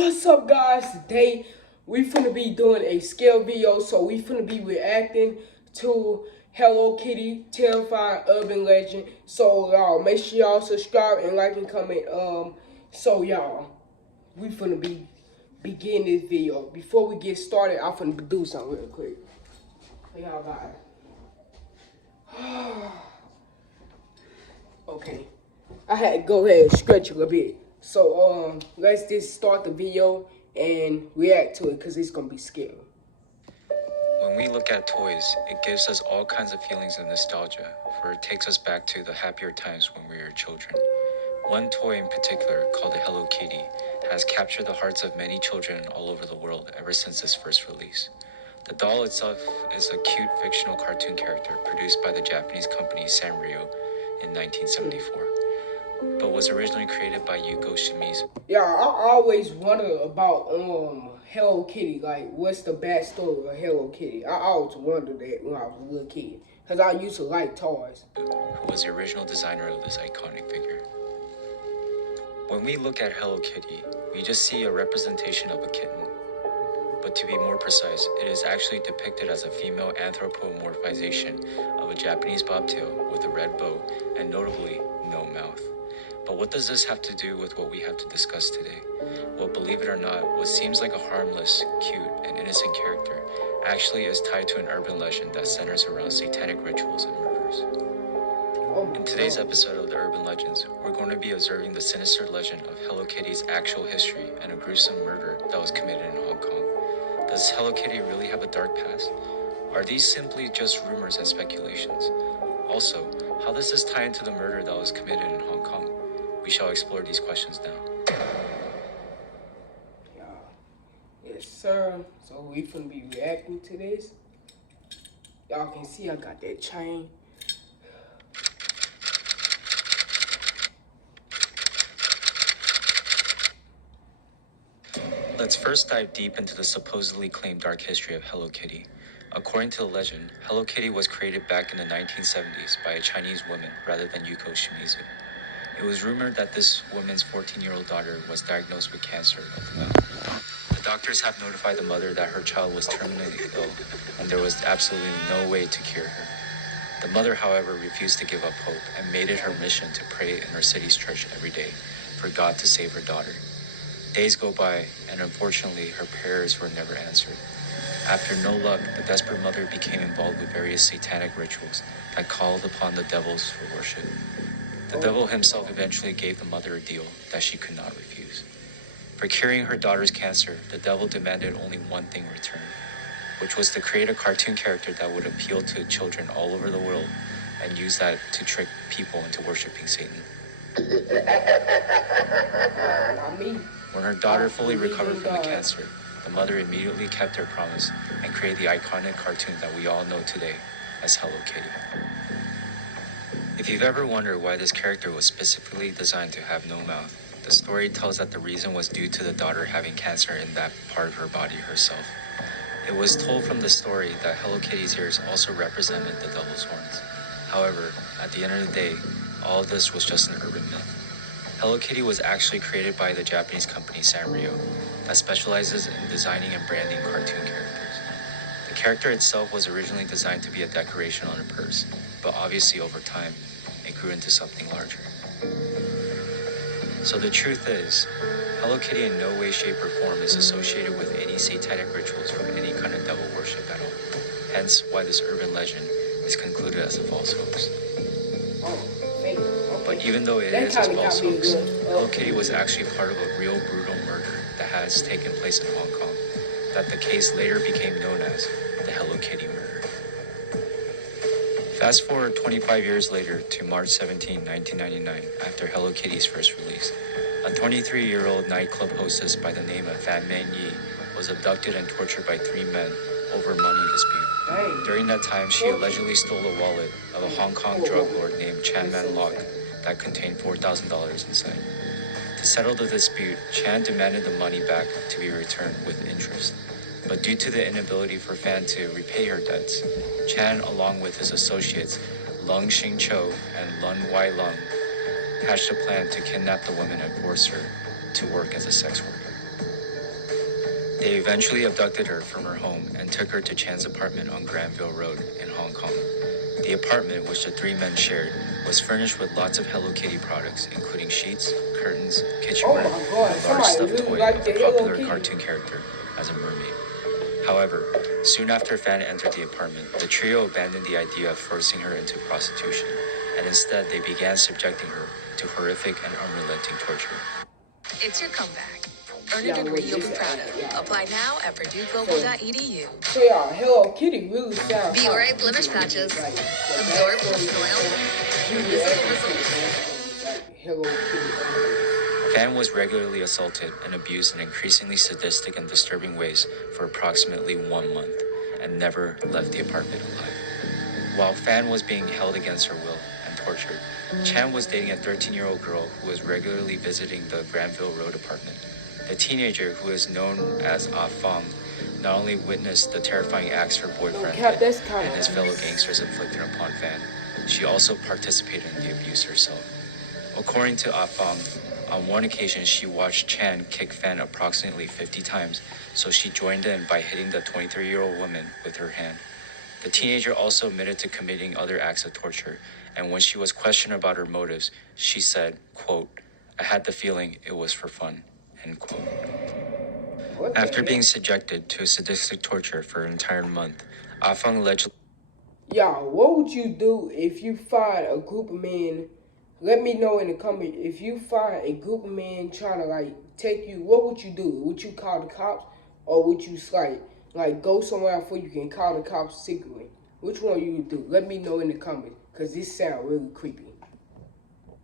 What's up, guys? Today we finna be doing a scale video, so we finna be reacting to Hello Kitty Terrifying Urban Legend. So y'all make sure y'all subscribe and like and comment. So y'all, we finna be begin this video. Before we get started, I'm finna do something real quick. Hey, y'all guys. Okay, I had to go ahead and stretch a little bit. So let's just start the video and react to it because it's gonna be scary. When we look at toys, it gives us all kinds of feelings of nostalgia, for it takes us back to the happier times when we were children. One toy in particular, called the Hello Kitty, has captured the hearts of many children all over the world ever since its first release. The doll itself is a cute fictional cartoon character produced by the Japanese company Sanrio in 1974, but was originally created by Yuko Shimizu. Yeah, I always wonder about Hello Kitty. Like, what's the backstory of Hello Kitty? I always wondered that when I was a little kid, cause I used to like toys. Who was the original designer of this iconic figure. When we look at Hello Kitty, we just see a representation of a kitten. But to be more precise, it is actually depicted as a female anthropomorphization of a Japanese bobtail with a red bow and notably no mouth. But what does this have to do with what we have to discuss today? Well, believe it or not, what seems like a harmless, cute, and innocent character actually is tied to an urban legend that centers around satanic rituals and murders. In today's episode of the Urban Legends, we're going to be observing the sinister legend of Hello Kitty's actual history and a gruesome murder that was committed in Hong Kong. Does Hello Kitty really have a dark past? Are these simply just rumors and speculations? Also, how does this tie into the murder that was committed in Hong Kong? We shall explore these questions now. Yeah. Yes, sir. So we finna be reacting to this. Y'all can see I got that chain. Let's first dive deep into the supposedly claimed dark history of Hello Kitty. According to the legend, Hello Kitty was created back in the 1970s by a Chinese woman rather than Yuko Shimizu. It was rumored that this woman's 14-year-old daughter was diagnosed with cancer of the mouth. The doctors have notified the mother that her child was terminally ill and there was absolutely no way to cure her. The mother, however, refused to give up hope and made it her mission to pray in her city's church every day for God to save her daughter. Days go by, and unfortunately, her prayers were never answered. After no luck, the desperate mother became involved with various satanic rituals that called upon the devils for worship. The devil himself eventually gave the mother a deal that she could not refuse. For curing her daughter's cancer, the devil demanded only one thing in return, which was to create a cartoon character that would appeal to children all over the world and use that to trick people into worshiping Satan. Not me. When her daughter fully recovered from the cancer, the mother immediately kept her promise and created the iconic cartoon that we all know today as Hello Kitty. If you've ever wondered why this character was specifically designed to have no mouth, the story tells that the reason was due to the daughter having cancer in that part of her body herself. It was told from the story that Hello Kitty's ears also represented the devil's horns. However, at the end of the day, all of this was just an urban myth. Hello Kitty was actually created by the Japanese company Sanrio that specializes in designing and branding cartoon characters. The character itself was originally designed to be a decoration on a purse, but obviously over time, it grew into something larger. So the truth is, Hello Kitty in no way, shape, or form is associated with any satanic rituals or any kind of devil worship at all. Hence why this urban legend is concluded as a false hoax. But even though it is a false hoax, Hello Kitty was actually part of a real brutal murder that has taken place in Hong Kong, that the case later became known as the Hello Kitty murder. Fast forward 25 years later to March 17, 1999, after Hello Kitty's first release. A 23-year-old nightclub hostess by the name of Fan Man Yi was abducted and tortured by three men over money dispute. During that time, she allegedly stole a wallet of a Hong Kong drug lord named Chan Man Lok that contained $4,000 inside. To settle the dispute, Chan demanded the money back to be returned with interest. But due to the inability for Fan to repay her debts, Chan, along with his associates Lung Xing Cho and Lun Wai Lung, hatched a plan to kidnap the woman and force her to work as a sex worker. They eventually abducted her from her home and took her to Chan's apartment on Granville Road in Hong Kong. The apartment, which the three men shared, was furnished with lots of Hello Kitty products, including sheets, curtains, kitchenware, Oh my God, and a large somebody stuffed really toy like of the the Hello popular Kitty. cartoon character as a mermaid. However, soon after Fan entered the apartment, the trio abandoned the idea of forcing her into prostitution, and instead they began subjecting her to horrific and unrelenting torture. It's your comeback. Earn a Yeah, degree well, you'll be this proud ain't- of. yeah. Apply now at purdueglobal.edu. So y'all, Hello Kitty really sounds Be alright, blemish patches. Absorb soil. Hello Kitty. Fan was regularly assaulted and abused in increasingly sadistic and disturbing ways for approximately 1 month and never left the apartment alive. While Fan was being held against her will and tortured, Chan was dating a 13-year-old girl who was regularly visiting the Granville Road apartment. The teenager, who is known as Ah Fong, not only witnessed the terrifying acts her boyfriend Cap, did that's kinda and his nice. fellow gangsters inflicted upon Fan, she also participated in the abuse herself. According to Ah Fong, on one occasion she watched Chan kick Fan approximately 50 times, so she joined in by hitting the 23-year-old woman with her hand. The teenager also admitted to committing other acts of torture, and when she was questioned about her motives, she said, quote, "I had the feeling it was for fun," end quote. What the After heck? being subjected to sadistic torture for an entire month, Ah Fong allegedly Y'all, what would you do if you find a group of men? Let me know in the comment. If you find a group of men trying to like take you, what would you do? Would you call the cops, or would you like go somewhere before you can call the cops secretly? Which one you would do? Let me know in the comments, cause this sound really creepy.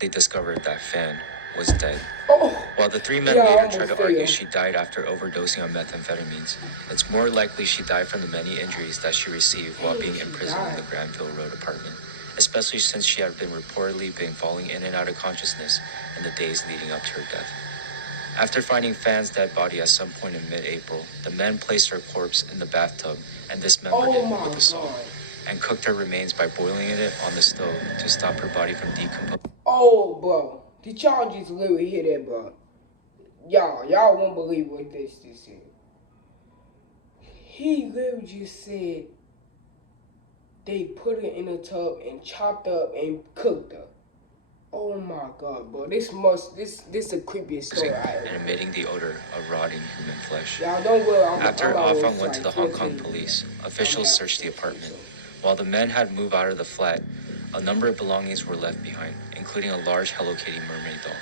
discovered that Fan was dead. Oh, While the three men yeah, I later almost tried to argue failed. she died after overdosing on methamphetamines, it's more likely she died from the many injuries that she received while being imprisoned in the Granville Road apartment, especially since she had been reportedly falling in and out of consciousness in the days leading up to her death. After finding Fan's dead body at some point in mid-April, the men placed her corpse in the bathtub and dismembered Oh it my with a saw, God. and cooked her remains by boiling it on the stove to stop her body from decomposing. Oh, bro. Did y'all just literally hear that, bro? Y'all won't believe what this is. He literally just said they put her in a tub and chopped up and cooked her. Oh my God, bro. This the creepiest story I ever. And emitting the odor of rotting human flesh. Y'all don't worry. After I'm Afang went to the Hong Kong police, officials searched the apartment. While the men had moved out of the flat, a number of belongings were left behind, including a large Hello Kitty mermaid doll.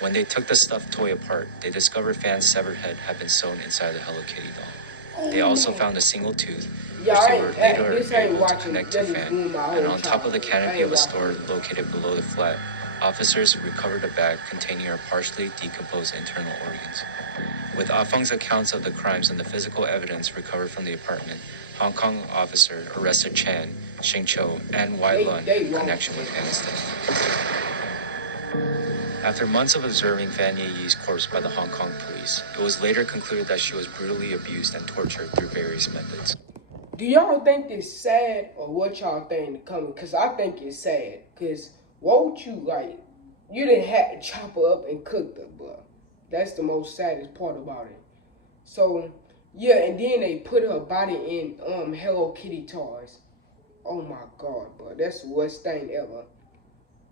When they took the stuffed toy apart, they discovered Fan's severed head had been sewn inside the Hello Kitty doll. They also found a single tooth, which they were later able to connect to Fan, and on top of the canopy of a store located below the flat, officers recovered a bag containing her partially decomposed internal organs. With Afang's accounts of the crimes and the physical evidence recovered from the apartment, Hong Kong officer arrested Chan, Xing Cho, and Wai Lun in connection with Fan's death. After months of observing Fan Ye's corpse by the Hong Kong police, it was later concluded that she was brutally abused and tortured through various methods. Do y'all think it's sad, or what y'all think in the comments? Because I think it's sad. Because what would you like? You didn't have to chop her up and cook her, bro. That's the most saddest part about it. So, yeah, and then they put her body in Hello Kitty toys. Oh my God, bro. That's the worst thing ever.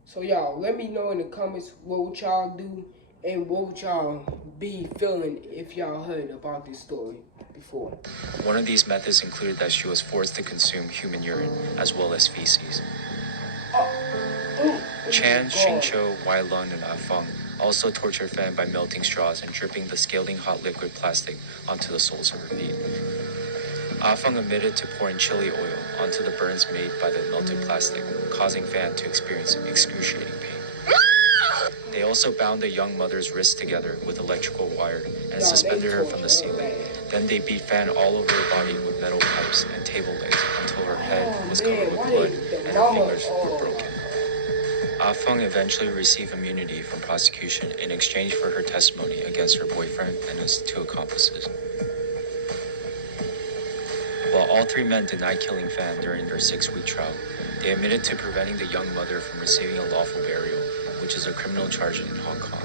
So, y'all, let me know in the comments what would y'all do and what would y'all be feeling if y'all heard about this story before. One of these methods included that she was forced to consume human urine as well as feces. Chan, Xing Cho, Wai Lun, and Afang also tortured Fan by melting straws and dripping the scalding hot liquid plastic onto the soles of her feet. Afang admitted to pouring chili oil onto the burns made by the melted plastic, causing Fan to experience excruciating pain. They also bound the young mother's wrists together with electrical wire and suspended her from the ceiling. Then they beat Fan all over her body with metal pipes and table legs until her head was covered with blood and her fingers were broken. Afang eventually received immunity from prosecution in exchange for her testimony against her boyfriend and his two accomplices. While all three men denied killing Fan during their 6-week trial, they admitted to preventing the young mother from receiving a lawful burial, which is a criminal charge in Hong Kong.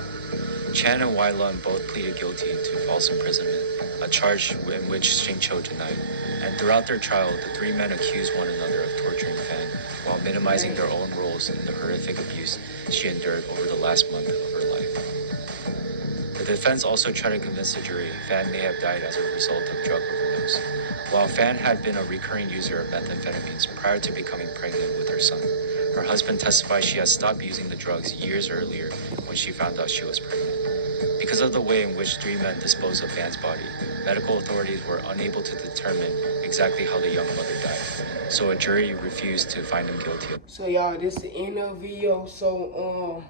Chan and Wai Lun both pleaded guilty to false imprisonment, a charge in which Shing Cho denied. And throughout their trial, the three men accused one another of torturing Fan while minimizing their own roles in the horrific abuse she endured over the last month of her life. The defense also tried to convince the jury Fan may have died as a result of drug overdose. While Fan had been a recurring user of methamphetamines prior to becoming pregnant with her son, her husband testified she had stopped using the drugs years earlier when she found out she was pregnant. Because of the way in which three men disposed of Fan's body, medical authorities were unable to determine exactly how the young mother died, so a jury refused to find them guilty. So y'all, this is the end of the video. So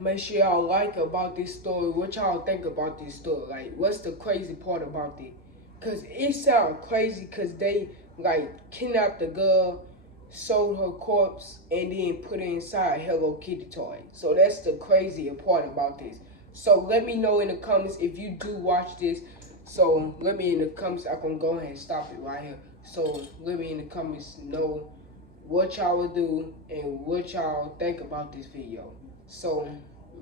make sure y'all like about this story. What y'all think about this story? Like, what's the crazy part about it? Cause it sounds crazy, cause they like kidnapped the girl, sold her corpse, and then put it inside a Hello Kitty toy. So that's the crazy part about this. So let me know in the comments if you do watch this. So let me in the comments. I can go ahead and stop it right here. So let me in the comments know what y'all would do and what y'all think about this video. So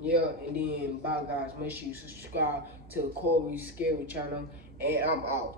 yeah, and then bye guys. Make sure you subscribe to Corey Scary channel, and I'm out.